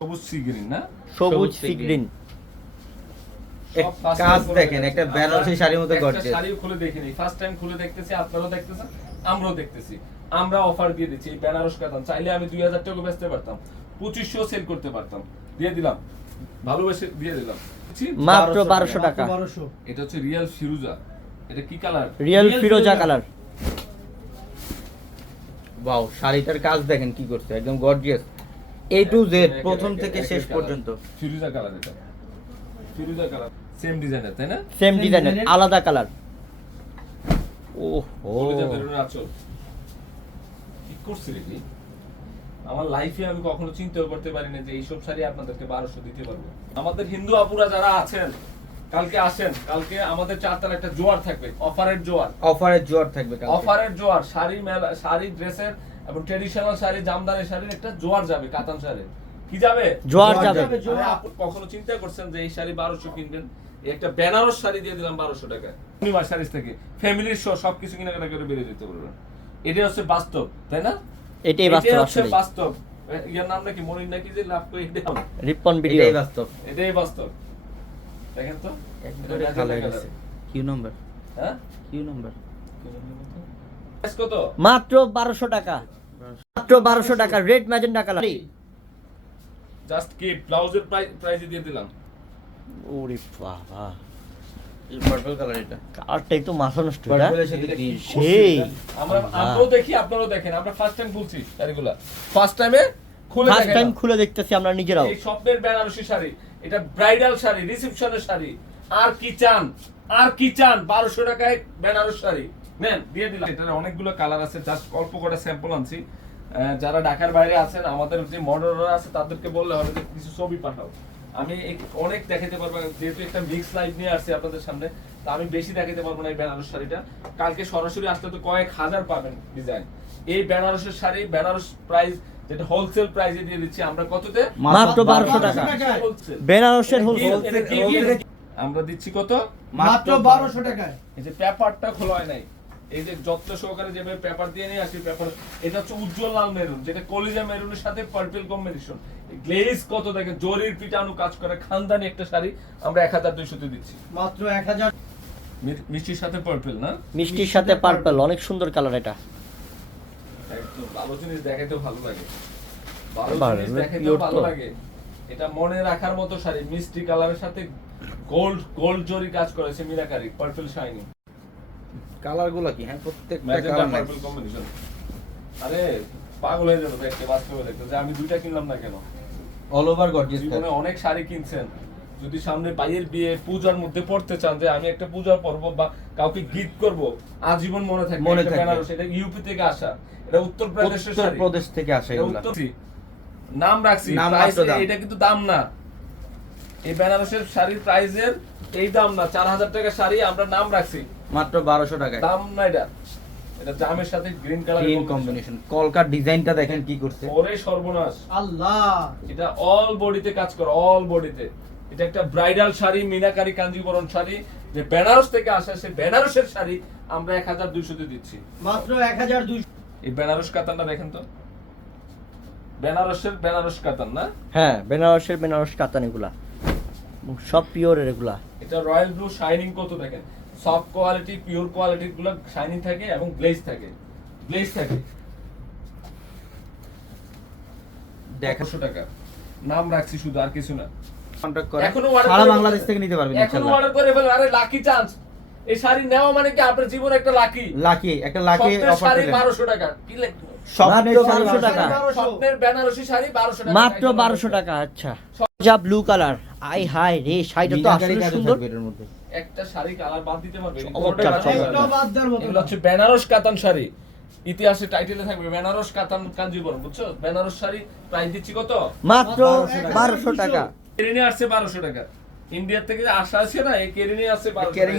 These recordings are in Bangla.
সবুজ সি গ্রিন না? সবুজ সি গ্রিন কাজ দেখেন, একটা বেনারসি শাড়ির মতো একটা গর্জিয়াস। শাড়িও খুলে দেখিনি। ফার্স্ট টাইম খুলে দেখতেছি আপনারাও দেখতেছেন আমরাও দেখতেছি। আমরা অফার দিয়ে দিচ্ছি এই বেনারস কাতান। চাইলে আমি দুই হাজার টাকা বেচতে পারতাম পঁচিশশো সেল করতে পারতাম। দিয়ে দিলাম ভালোবেসে দিয়ে দিলাম। মাত্র 1200 বারোশো টাকা। বারোশো। এটা হচ্ছে রিয়েল ফিরুজা এটা কি কালার রিয়েল ফিরোজা ফিরোজা। কালার ওয়াও শাড়িটার কাজ দেখেন কি করছে একদম গর্জিয়াস এ টু জেড প্রথম থেকে শেষ পর্যন্ত। ফিরুজা কালার এটা ফিরুজা কালার সেম ডিজাইনের তাই না? সেম ডিজাইনের আলাদা কালার ও ও কলিজা বেরোনোর আঁচল কি করছি রে তুই? আমার লাইফে আমি কখনো চিন্তাও করতে পারি না যে এইসব শাড়ি আপনাদেরকে বারোশো দিতে পারব। আমাদের হিন্দু আপুরা যারা আছেন কালকে আসেন কালকে আমাদের চারটার একটা জোয়ার থাকবে অফারের জোয়ার। অফারের জোয়ার থাকবে কালকে। অফারের জোয়ার শাড়ি মেলা শাড়ি ড্রেসের এবং ট্রেডিশনাল শাড়ি জামদানি শাড়ির একটা জোয়ার যাবে কাতান শাড়ি। কি যাবে? জোয়ার যাবে। কখনো চিন্তা করছেন যে এই শাড়ি বারোশো কিনবেন? একটা বেনারস শাড়ি দিয়ে দিলাম বারোশো টাকা পূর্ণিমা থেকে। ফ্যামিলির শো সবকিছু কেনাকাটা করে বেরিয়ে যেতে পারবেন এটাই হচ্ছে বাস্তব তাই না? এটাই বাস্তব হচ্ছে আসলে বাস্তব। ইয়ার নাম নাকি মনির নাকি যে লাভ করে রিপন ভিডিও। এটাই বাস্তব। এটাই বাস্তব। দেখেন তো? একবারে ভালো গেছে কিউ নাম্বার হ্যাঁ? কিউ নাম্বার কত? মাত্র বারোশো টাকা। মাত্র বারোশো টাকা রেড ম্যাজেন্ডা কালার। জাস্ট কি ব্লাউজের প্রাইস দিয়ে দিলাম। ওরে বাবা। পার্পল কালার এটা। কালারটাই তো মাথা নষ্ট এটা? পার্পলের সাথে এটা কি? green। করছি সেই। আমরা। আমরাও দেখি আপনারাও দেখেন আমরা ফার্স্ট টাইম বলছি শাড়িগুলা। ফার্স্ট টাইমে খুলে ফার্স্ট টাইম খুলে দেখতেছি আমরা নিজেরাও। এই স্বপ্নের বেনারসি শাড়ি এটা ব্রাইডাল শাড়ি রিসেপশনের শাড়ি। আর কি চান? আর কি চান? বারোশো টাকায় বেনারস শাড়ি। নেন দিয়ে দিলাম। এটার অনেকগুলো কালার আছে জাস্ট অল্প কটা স্যাম্পল আনছি। যারা ঢাকার বাইরে আছেন আমাদের যে মডেলরা আছে তাদেরকে বললে হবে যে কিছু ছবি পাঠাও। আমি অনেক দেখাতে পারব যেহেতু একটা মিক্স লাইভ নিয়ে আসছি আপনাদের সামনে তা আমি বেশি দেখাতে পারব না এই বেনারস শাড়িটা। কালকে সরাসরি আসলে তো কয়েক হাজার পাবেন ডিজাইন এই বেনারসের শাড়ি বেনারস প্রাইস যেটা হোলসেল প্রাইসে দিয়ে দিচ্ছি আমরা কততে? মাত্র বারোশো টাকা। বেনারসের হোলসেল আমরা দিচ্ছি কত? মাত্র বারোশো টাকায়। এই যে পেপারটা খোলা হয় নাই। এই যে যত্ন সহকারে যেভাবে পেপার দিয়ে নিয়ে আসি পেপার এটা হচ্ছে উজ্জ্বল লাল মেরুন যেটা কলিজা মেরুনের সাথে পার্পল কম্বিনেশন গ্লেজ কত দেখেন জরির পিটানো কাজ করে খানদানি একটা শাড়ি আমরা এক হাজার দুইশোতে দিচ্ছি। মাত্র এক হাজার। মিষ্টির সাথে পার্পল না? মিষ্টির সাথে পার্পল অনেক সুন্দর কালার এটা। একদম ভালো জিনিস দেখাইতে ভালো লাগে। ভালো ভালো, জিনিস pure দেখাইতেও তো। ভালো লাগে। এটা মনে রাখার মতো শাড়ি মিষ্টি কালারের সাথে গোল্ড গোল্ড জরি কাজ করেছে মিনাকারি পার্পল শাইনি কালারগুলো কি? হ্যাঁ প্রত্যেকটা কালার পার্পল কম্বিনেশন আরে পাগল হয়ে যাবে দেখতে বাস্তবে দেখতে। যে আমি দুইটা কিনলাম না কেন? অল ওভার গর্জিয়াস জীবনে অনেক শাড়ি কিনছেন। যদি সামনে ভাইয়ের বিয়ে পূজার মধ্যে পড়তে চান যে আমি একটা পূজা পর্ব বা কাউকে গিফট করব আজীবন মনে থাকবে মনে থাকবে। বেনারস এটা ইউপি থেকে আসা। এটা উত্তর প্রদেশের উত্তর শাড়ি প্রদেশ থেকে আসে এগুলা। নাম রাখছি। এটা কিন্তু দাম না। এই বেনারসের শাড়ির প্রাইজের এই দাম না। চার হাজার টাকা শাড়ি আমরা নাম রাখছি। মাত্র বারোশো টাকায়। দাম না এটা? এটা জামের সাথে গ্রিন কালার গ্রিন কম্বিনেশন কলকার ডিজাইনটা দেখেন কি করছে। ওরে সর্বনাশ। আল্লাহ। এটা অল বডিতে কাজ করে অল বডিতে এটা একটা ব্রাইডাল শাড়ি মিনাকারি কাঞ্জিবরণ শাড়ি। যে বেনারস থেকে আসে সেই বেনারসের শাড়ি আমরা এক হাজার দিচ্ছি। মাত্র এক হাজার দুইশো। এই বেনারস কাতানটা দেখেন তো। বেনারসের বেনারস কাতান না? হ্যাঁ বেনারসের বেনারস কাতান এগুলা। সব পিওরের এগুলা। এটা রয়্যাল ব্লু শাইনিং কত দেখেন? সফট কোয়ালিটি পিওর কোয়ালিটি গুলো শাইনিং থাকে এবং গ্লেজ থাকে। গ্লেজ থাকে। দেখা। একশো টাকা। নাম রাখছি শুধু আর কিছু না। এখনও সারা বাংলাদেশ থেকে নিতে পারবেন এখনও অর্ডার করে ফেলেন আরে লাকি চান্স এই শাড়ি নেওয়া মানে কি? আপনার জীবনে একটা লাকি লাকি একটা লাকি শাড়ি পেলেন। বারোশো টাকা। কি স্বপ্নের শাড়ি 1200 টাকা। স্বপ্নের বেনারসি শাড়ি বারোশো টাকা। মাত্র বারোশো টাকা আচ্ছা। যা ব্লু কালার আই হাই রে শাড়িটা তো আসলে সুন্দর। একটা শাড়ি কালার বাদ দিতে পারবে এগুলো হচ্ছে বেনারস কাতান শাড়ি। ইতিহাসে টাইটেলে থাকবে বেনারস কাতান কাঞ্জিবরম বুঝছ? বেনারস শাড়ি প্রাইস দিচ্ছি কত? মাত্র বারোশো টাকা। কেরিনে আসছে বারোশো টাকা। ইন্ডিয়ার থেকে আসা আছে না এই কেরিনে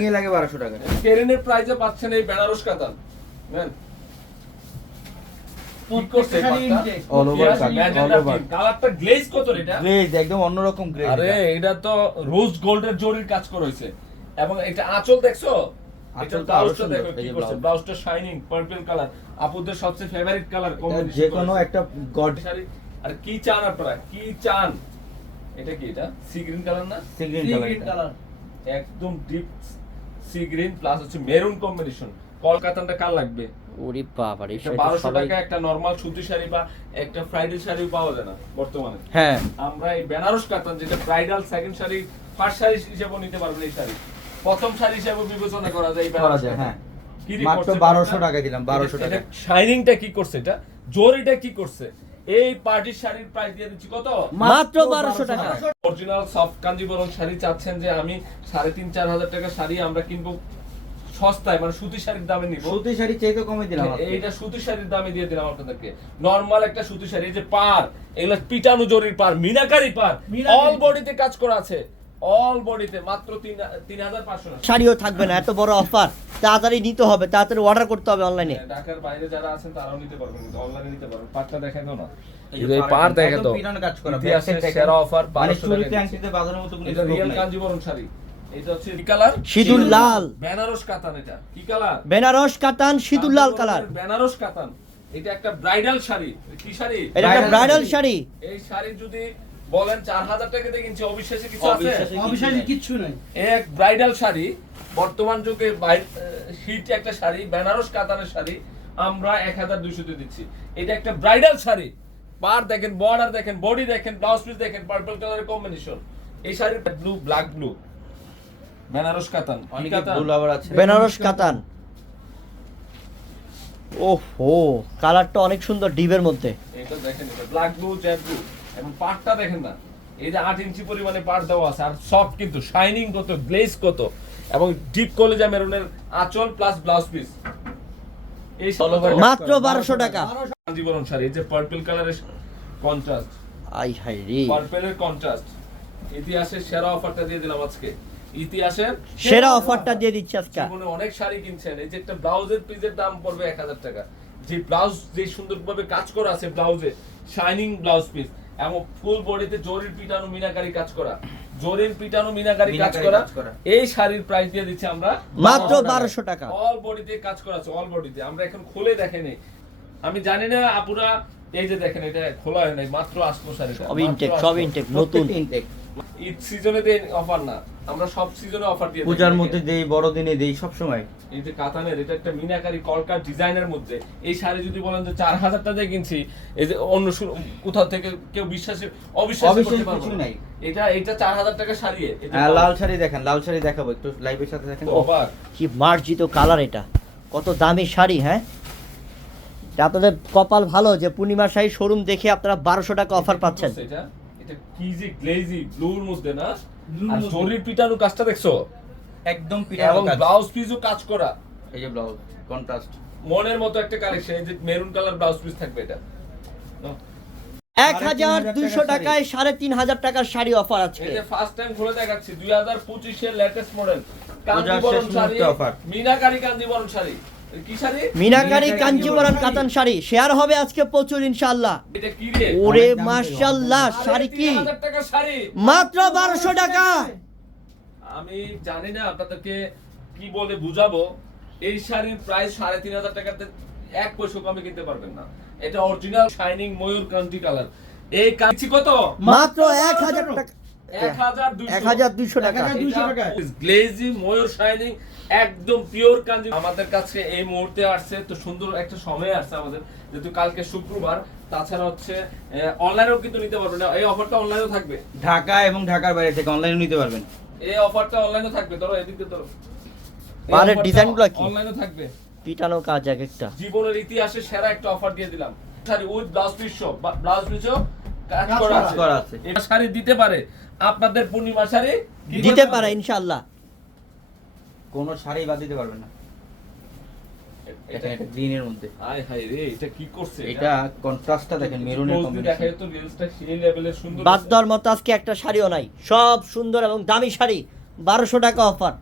এ লাগে বারোশো টাকা। কেরিনের প্রাইসে পাচ্ছেন এই বেনারস কাতান। নেন। কালারটা গ্লেজ কত রে এটা? গ্রেড একদম অন্যরকম গ্রেড আরে এটা। তো রোজ গোল্ডের জরির কাজ করা হয়েছে এবং এটা আঁচল দেখছ? এটা আঁচলটা আরও ব্লাউজটা সুন্দর, দেখো এই কি যে করছে। blouse। ব্লাউজটা শাইনিং পার্পল কালার আপুদের সবচেয়ে ফেভারিট কালার যে কোনো একটা গড শাড়ি। আর কি চান আপনারা? কি চান? এটা কি এটা? সি গ্রিন কালার না? সি গ্রিন কালার একদম ডিপ সি গ্রিন প্লাস হচ্ছে মেরুন কম্বিনেশন কলকাতানটা কার লাগবে? ওরে বাবা রে শাড়ি বারোশো টাকা একটা নর্মাল সুতি শাড়ি বা একটা ফ্রাইডে শাড়িও পাওয়া যায় না বর্তমানে। হ্যাঁ। আমরা এই বেনারস কাতান যেটা ব্রাইডাল সেকেন্ড শাড়ি ফার্স্ট শাড়ি হিসেবে নিতে পারবেন এই শাড়ি। প্রথম শাড়ি হিসেবে বিবেচনা করা যায় করা যায়, হ্যাঁ। মাত্র করছে? 1200 টাকা দিলাম, 1200 টাকা। শাইনিংটা কি করছে এটা? জরিটা কি করছে? এই পার্টির শাড়ির প্রাইস দিয়ে দিচ্ছি কত? মাত্র বারোশো টাকা। অরিজিনাল সফট কাঞ্জিবরম শাড়ি চাচ্ছেন যে আমি সাড়ে তিন চার হাজার টাকা শাড়ি আমরা কিনবো সস্তায় মানে সুতি শাড়ির দামে নিব। সুতি শাড়ি চাইতে কমে দিলাম এইটা সুতি শাড়ির দামে দিয়ে দিলাম আপনাদেরকে। নরমাল একটা সুতি শাড়ি এই যে পার এগুলো পিটানো জরির পার মিনাকারি পার। অল বডিতে কাজ করা আছে। অল বডিতে মাত্র তিন হাজার পাঁচশো শাড়িও থাকবে না এত বড় অফার তাড়াতাড়ি নিতে হবে তাড়াতাড়ি অর্ডার করতে হবে অনলাইনে ঢাকার বাইরে যারা আছেন তারাও নিতে পারবেন অনলাইনে নিতে পারবেন। পাটটা দেখাই দাও না। এই এই যে যে পার দেখে তো। পিটানো কাজ করা, ইতিহাসের সেরা অফার 1200 টাকা আংটিতে বাঁধানোর মতো এটা রিয়েল কাঞ্জিবরম শাড়ি। এটা হচ্ছে কালার? সিঁদুর লাল। বেনারস কাতান এটা। কি কালার? বেনারস কাতান সিঁদুর লাল কালার। বেনারস কাতান। এটা একটা ব্রাইডাল শাড়ি। কি শাড়ি? এটা একটা ব্রাইডাল। শাড়ি। এই শাড়ি যদি বলেন চার হাজার টাকা দিয়ে কিনছি অবিশ্বাসে কিছু আছে? অবিশ্বাসে কিছু নাই। কিচ্ছু নাই। এক ব্রাইডাল শাড়ি বর্তমান যুগে হিট একটা শাড়ি বেনারস কাতানের শাড়ি আমরা এক হাজার দুইশোতে দিচ্ছি। এটা একটা ব্রাইডাল শাড়ি। পার দেখেন বর্ডার দেখেন বডি দেখেন ব্লাউজ পিস দেখেন পার্পল কালারের কম্বিনেশন এই শাড়ির ব্লু ব্ল্যাক ব্লু বেনারস কাতান। অনেকে? ভুল আবার আছে। বেনারস কাতান। ওহো কালারটা অনেক সুন্দর ডিবের মধ্যে। এটা দেখেন এটা ব্ল্যাক ব্লু ব্লু এবং পাটটা দেখেন না। এই যে আট ইঞ্চি পরিমাণে পাট দেওয়া আছে আর সফট কিন্তু শাইনিং কত গ্লেজ কত এবং ডিপ কলেজা মেরুনের আঁচল প্লাস ব্লাউজ পিস এই মাত্র টাকা। শাড়ি এই যে পার্পল কালারের কন্ট্রাস্ট আই হাই রে। পার্পলের কন্ট্রাস্ট ইতিহাসের সেরা অফারটা দিয়ে দিলাম আজকে। ইতিহাসের সেরা অফারটা দিয়ে দিচ্ছি আজকে। জীবনে অনেক শাড়ি কিনছেন। এই যে একটা ব্লাউজের পিসের দাম পড়বে এক হাজার টাকা। যে ব্লাউজ যে সুন্দরভাবে কাজ করা আছে ব্লাউজে শাইনিং ব্লাউজ পিস এবং ফুল বডিতে জরির পিটানো মিনাকারি কাজ করা। জরির পিটানো মিনাকারি কাজ করা। এই শাড়ির প্রাইস দিয়ে দিচ্ছি আমরা মাত্র বারোশো টাকা। অল বডিতে কাজ করা আছে অল বডিতে আমরা এখন খুলে দেখেনি আমি জানি না আপুরা এই যে দেখেন এটা খোলা হয় নাই মাত্র আসলো শাড়িটা সব ইনটেক সব ইনটেক নতুন। ইনটেক। ঈদ সিজনে অফার না। আমরা সব সিজনে অফার দিয়ে পূজার মধ্যে দেই বড়দিনে দেই সব সময় এই যে কাতানের এটা একটা মিনাকারি কলকার ডিজাইনের মধ্যে। এই শাড়ি যদি বলেন যে চার হাজার টাকা দিয়ে কিনছি এই যে অন্য কোথাও থেকে কেউ বিশ্বাসে অবিশ্বাস করতে পারবে কিছু নাই। এটা এটা চার হাজার টাকা শাড়ি হ্যাঁ, লাল শাড়ি দেখেন লাল শাড়ি দেখাবো একটু লাইভের সাথে দেখেন। কি মার্জিত কালার এটা। কত দামি শাড়ি হ্যাঁ? আপনাদের কপাল ভালো যে পূর্ণিমা শাড়ি শোরুম দেখে আপনারা বারোশো টাকা অফার পাচ্ছেন। এটা এটা কি যে গ্লেজি ব্লুর মধ্যে না? আর। জরির পিটানো কাজটা দেখছ? একদম পিটানো কাজ। ব্লাউজ পিসও কাজ করা। এই যে ব্লাউজ কন্ট্রাস্ট মনের মতো একটা কালেকশন এই যে মেরুন কালার ব্লাউজ পিস থাকবে এটা। এক হাজার দুইশো টাকায় সাড়ে তিন হাজার টাকার শাড়ি অফার আছে এই যে ফার্স্ট টাইম খুলে দেখাচ্ছি দুই হাজার পঁচিশের লেটেস্ট মডেল শেষ শাড়ি। মিনাকারি কাঞ্জিবরম শাড়ি কি শাড়ি। মিনাকারি মিনাকারি কাতান শাড়ি। শেয়ার হবে আজকে প্রচুর ইনশাল্লাহ ওরে মাশাল্লাহ শাড়ি কি? মাত্র বারোশো টাকা। আমি জানি না আপনাদেরকে কি বলে বুঝাবো। এই শাড়ির প্রাইস সাড়ে তিন হাজার টাকাতে এক পয়সা কমে কিনতে পারবেন না। এটা অরিজিনাল শাইনিং ময়ূর কান্তি কালার এই কাঞ্চি কত? মাত্র এক হাজার টাকা। এক হাজার দুইশো। এক হাজার দুইশো টাকা। এক হাজার- 200 টাকা। গ্লেজি ময়ূর শাইনিং একদম পিওর কাঞ্জি। আমাদের কাছে এই মুহূর্তে আসছে তো সুন্দর একটা সময় আসছে আমাদের। যেহেতু কালকে শুক্রবার তাছাড়া হচ্ছে অনলাইনেও কিন্তু নিতে পারবেন। এই অফারটা অনলাইনেও থাকবে? ঢাকা এবং ঢাকার বাইরে থেকে অনলাইনে নিতে পারবেন। এই অফারটা অনলাইনে থাকবে? ধরো এদিকে ধরো। পাড়ের ডিজাইনগুলো কি? অনলাইনে থাকবে। পিটানো কাজ এক একটা। জীবনের ইতিহাসে সেরা একটা অফার দিয়ে দিলাম। শাড়ি উইথ ব্লাউজ পিস সব ব্লাউজ পিসও কাজ করা আছে। এটা শাড়ি দিতে পারে। আপনাদের পূর্ণিমা শাড়ি দিতে পারে ইনশাআল্লাহ। ইনশাল্লাহ কোনো শাড়ি বাদ দিতে পারবেন না। এটা দেখেন এটা গ্রিনের মধ্যে। আয় হায় রে এটা কি করছে এটা? কন্ট্রাস্টটা দেখেন মেরুনের কম্বিনেশন তো রিলসটা সেই লেভেলের সুন্দর বাদ মতো আজকে একটা শাড়িও নাই। সব সুন্দর এবং দামি শাড়ি বারোশো টাকা অফার